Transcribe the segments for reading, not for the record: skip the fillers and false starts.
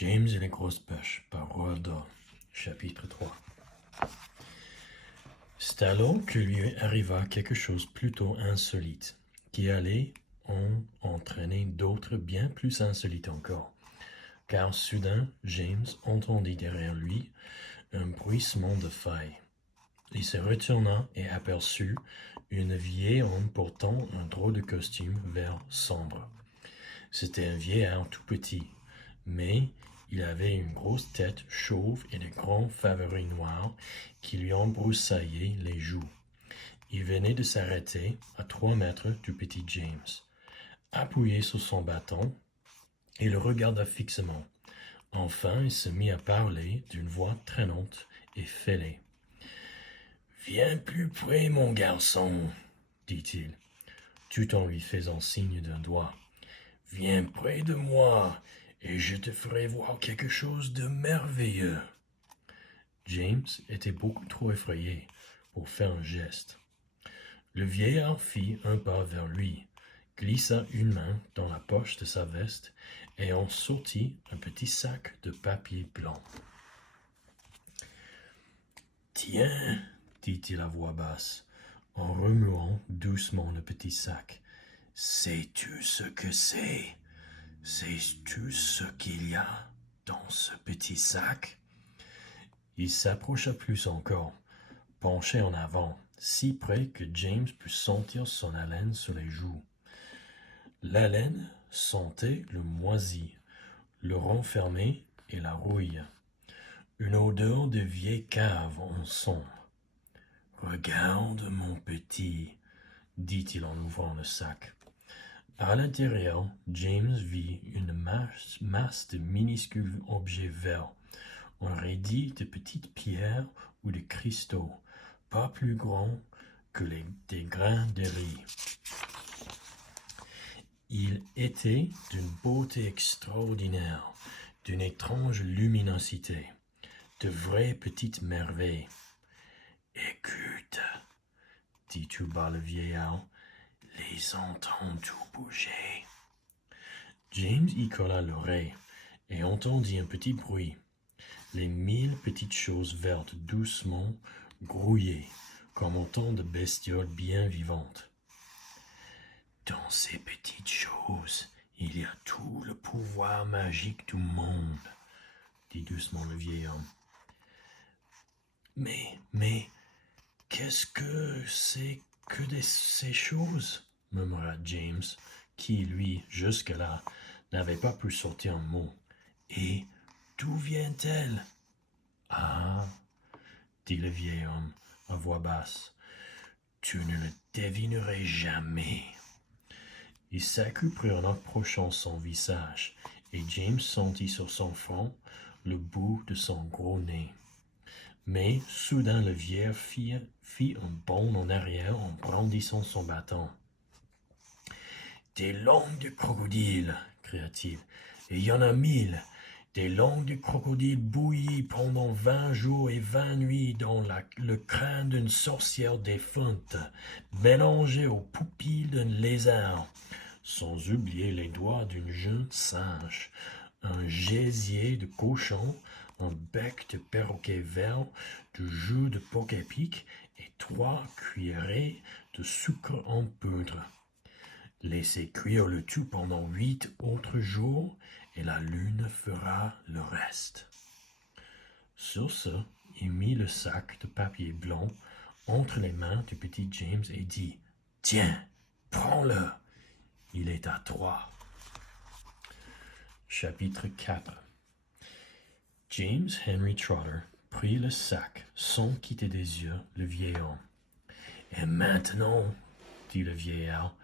James et les grosses pêches par Roald Dahl, chapitre 3. C'est alors que lui arriva quelque chose plutôt insolite, qui allait en entraîner d'autres bien plus insolites encore. Car soudain, James entendit derrière lui un bruissement de feuilles. Il se retourna et aperçut une vieille homme portant un drôle de costume vert sombre. C'était un vieillard tout petit, mais il avait une grosse tête chauve et de grands favoris noirs qui lui embroussaillaient les joues. Il venait de s'arrêter à 3 mètres du petit James, appuyé sur son bâton, et le regarda fixement. Enfin, il se mit à parler d'une voix traînante et fêlée. « Viens plus près, mon garçon, dit-il, tout en lui faisant signe d'un doigt. « Viens près de moi, et je te ferai voir quelque chose de merveilleux. » James était beaucoup trop effrayé pour faire un geste. Le vieillard fit un pas vers lui, glissa une main dans la poche de sa veste et en sortit un petit sac de papier blanc. « Tiens, dit-il à voix basse, en remuant doucement le petit sac. « Sais-tu ce que c'est ? Sais-tu ce qu'il y a dans ce petit sac ?» Il s'approcha plus encore, penché en avant, si près que James put sentir son haleine sur les joues. L'haleine sentait le moisi, le renfermé et la rouille. Une odeur de vieille cave en sombre. « Regarde, mon petit, dit-il en ouvrant le sac. À l'intérieur, James vit une masse de minuscules objets verts, enraidis de petites pierres ou de cristaux, pas plus grands que des grains de riz. Ils étaient d'une beauté extraordinaire, d'une étrange luminosité, de vraies petites merveilles. « Écoute, dit tout bas le vieillard, les entends-tu bouger ?» James y colla l'oreille et entendit un petit bruit. Les 1000 petites choses vertes doucement grouillaient, comme autant de bestioles bien vivantes. « Dans ces petites choses, il y a tout le pouvoir magique du monde, dit doucement le vieil homme. Mais, qu'est-ce que c'est que ces choses ?» murmura James, qui, lui, jusque-là, n'avait pas pu sortir un mot. « Et d'où viennent-elles ?»« Ah, dit le vieil homme à voix basse, tu ne le devinerais jamais. » Il s'accroupit en approchant son visage, et James sentit sur son front le bout de son gros nez. Mais soudain le vieillard fit un bond en arrière en brandissant son bâton. « Des langues de crocodile, cria-t-il, et il y en a 1000. Des langues de crocodile bouillies pendant 20 jours et 20 nuits dans le crâne d'une sorcière défunte, mélangées aux pupilles d'un lézard, sans oublier les doigts d'une jeune singe, un gésier de cochon, un bec de perroquet vert, du jus de porc-épic et 3 cuillerées de sucre en poudre. Laissez cuire le tout pendant 8 autres jours, et la lune fera le reste. » Sur ce, il mit le sac de papier blanc entre les mains du petit James et dit « Tiens, prends-le, il est à toi. » Chapitre 4. James Henry Trotter prit le sac sans quitter des yeux le vieil homme. « Et maintenant, dit le vieillard,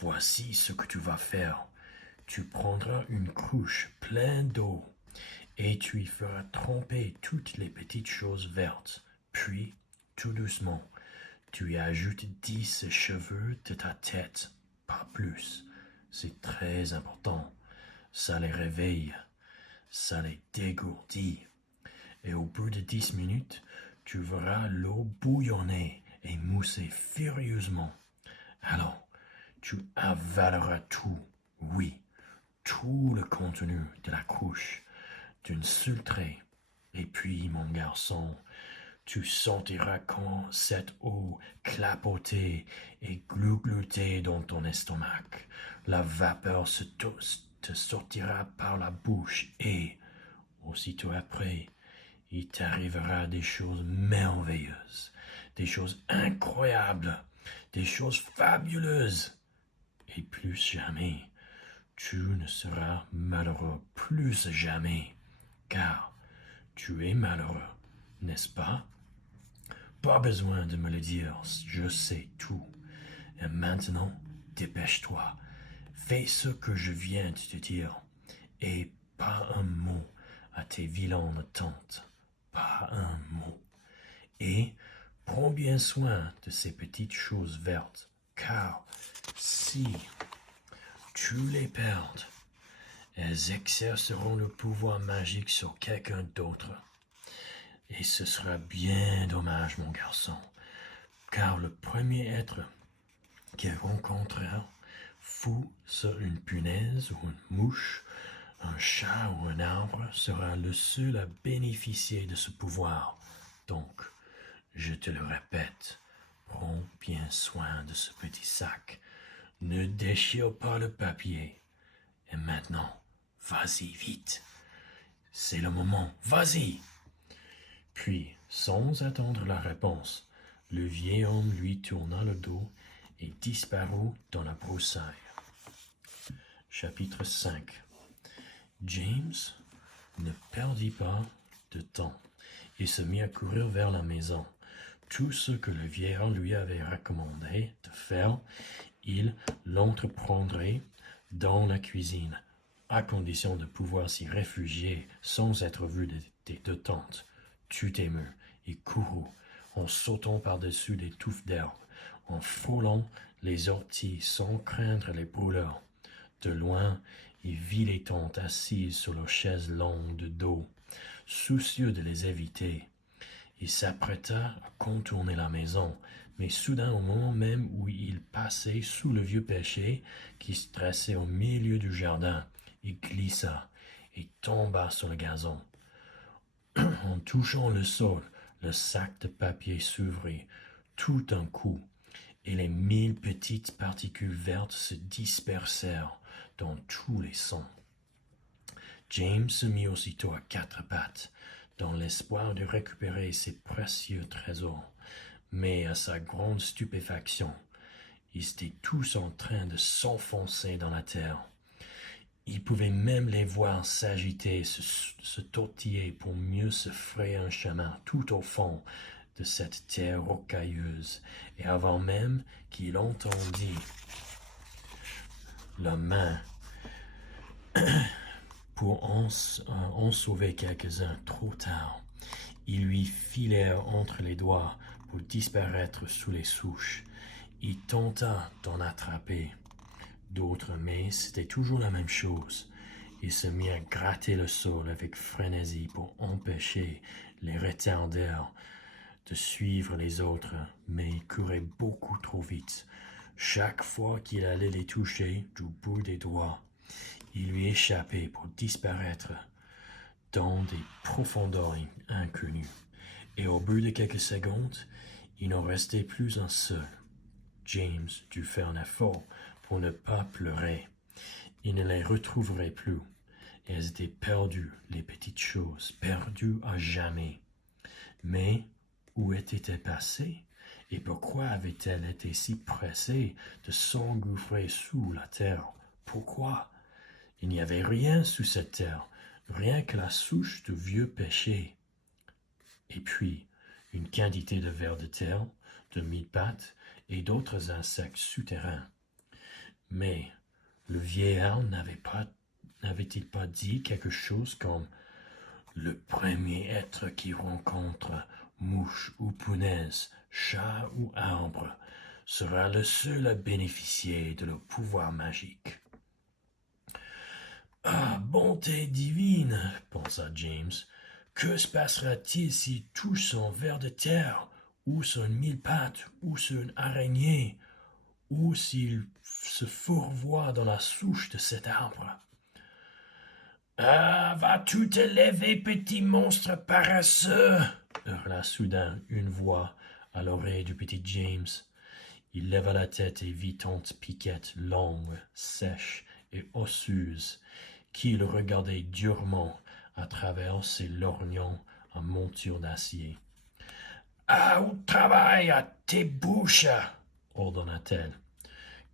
voici ce que tu vas faire. Tu prendras une cruche pleine d'eau et tu y feras tremper toutes les petites choses vertes. Puis, tout doucement, tu y ajoutes 10 cheveux de ta tête, pas plus. C'est très important. Ça les réveille, ça les dégourdit. Et au bout de 10 minutes, tu verras l'eau bouillonner et mousser furieusement. Alors, tu avaleras tout, oui, tout le contenu de la couche. t'insulterai. Et puis, mon garçon, tu sentiras quand cette eau clapoter et glouglouter dans ton estomac. La vapeur te sortira par la bouche et, aussitôt après, il t'arrivera des choses merveilleuses, des choses incroyables, des choses fabuleuses. Et plus jamais, tu ne seras malheureux, plus jamais, car tu es malheureux, n'est-ce pas? Pas besoin de me le dire, je sais tout. Et maintenant, dépêche-toi, fais ce que je viens de te dire, et pas un mot à tes vilaines tantes, pas un mot. Et prends bien soin de ces petites choses vertes, car si tu les perds, elles exerceront le pouvoir magique sur quelqu'un d'autre. Et ce sera bien dommage, mon garçon, car le premier être qu'elle rencontrera fou sur une punaise ou une mouche, un chat ou un arbre sera le seul à bénéficier de ce pouvoir. Donc, je te le répète, prends bien soin de ce petit sac. Ne déchire pas le papier. Et maintenant, vas-y vite. C'est le moment, vas-y. Puis, sans attendre la réponse, le vieil homme lui tourna le dos et disparut dans la broussaille. Chapitre 5. James ne perdit pas de temps et se mit à courir vers la maison. Tout ce que le vieillard lui avait recommandé de faire, il l'entreprendrait dans la cuisine, à condition de pouvoir s'y réfugier sans être vu des deux tantes. Tout ému, il courut, en sautant par-dessus des touffes d'herbe, en frôlant les orties sans craindre les brûleurs. De loin, il vit les tantes assises sur leurs chaises longues de dos, soucieux de les éviter. Il s'apprêta à contourner la maison, mais soudain, au moment même où il passait sous le vieux pêcher qui se dressait au milieu du jardin, il glissa et tomba sur le gazon. En touchant le sol, le sac de papier s'ouvrit tout d'un coup, et les 1000 petites particules vertes se dispersèrent dans tous les sens. James se mit aussitôt à quatre pattes, dans l'espoir de récupérer ses précieux trésors, mais à sa grande stupéfaction, ils étaient tous en train de s'enfoncer dans la terre. Il pouvait même les voir s'agiter, se tortiller pour mieux se frayer un chemin tout au fond de cette terre rocailleuse, et avant même qu'il entendît la main pour en sauver quelques-uns trop tard, ils lui filèrent entre les doigts pour disparaître sous les souches. Il tenta d'en attraper d'autres, mais c'était toujours la même chose. Il se mit à gratter le sol avec frénésie pour empêcher les retardaires de suivre les autres, mais il courait beaucoup trop vite. Chaque fois qu'il allait les toucher du bout des doigts, il lui échappait pour disparaître dans des profondeurs inconnues. Et au bout de quelques secondes, il n'en restait plus un seul. James dut faire un effort pour ne pas pleurer. Il ne les retrouverait plus. Elles étaient perdues, les petites choses, perdues à jamais. Mais où étaient-elles passées? Et pourquoi avaient-elles été si pressées de s'engouffrer sous la terre? Pourquoi? Il n'y avait rien sous cette terre, rien que la souche du vieux pêcher. Et puis, une quantité de vers de terre, de mille-pattes et d'autres insectes souterrains. Mais le vieillard n'avait-il pas dit quelque chose comme « Le premier être qui rencontre mouche ou punaise, chat ou arbre, sera le seul à bénéficier de leur pouvoir magique. » Ah, bonté divine, pensa James, que se passera-t-il s'ils touchent un ver de terre, ou sur une mille-pattes, ou sur une araignée, ou s'il se fourvoie dans la souche de cet arbre? Ah, vas-tu te lever, petit monstre paresseux? Hurla soudain une voix à l'oreille du petit James. Il leva la tête et vit tante Piquette, longue, sèche et osseuse, qui le regardait durement à travers ses lorgnons en monture d'acier. Ah, au travail, à tes bouches, ordonna-t-elle.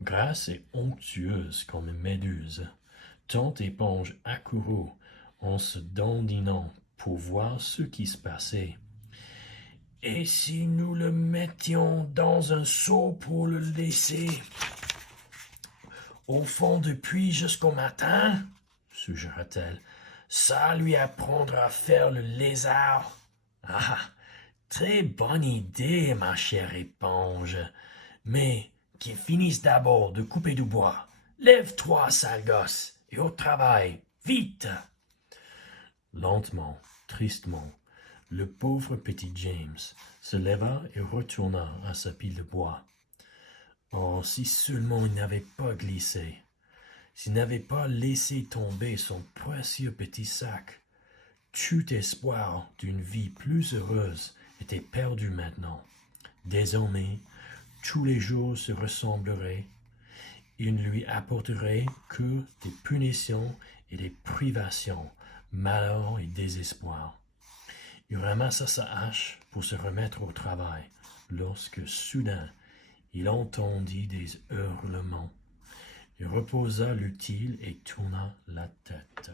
Grasse et onctueuse comme une méduse, tante Éponge accourut en se dandinant pour voir ce qui se passait. Et si nous le mettions dans un seau pour le laisser au fond du puits jusqu'au matin, suggéra-t-elle, ça lui apprendra à faire le lézard. Ah, très bonne idée, ma chère éponge. Mais qu'il finisse d'abord de couper du bois. Lève-toi, sale gosse, et au travail, vite. Lentement, tristement, le pauvre petit James se leva et retourna à sa pile de bois. Oh, si seulement il n'avait pas glissé, s'il n'avait pas laissé tomber son précieux petit sac, tout espoir d'une vie plus heureuse était perdu maintenant. Désormais, tous les jours se ressembleraient. Il ne lui apporterait que des punitions et des privations, malheur et désespoir. Il ramassa sa hache pour se remettre au travail, lorsque soudain il entendit des hurlements. Il reposa l'outil et tourna la tête.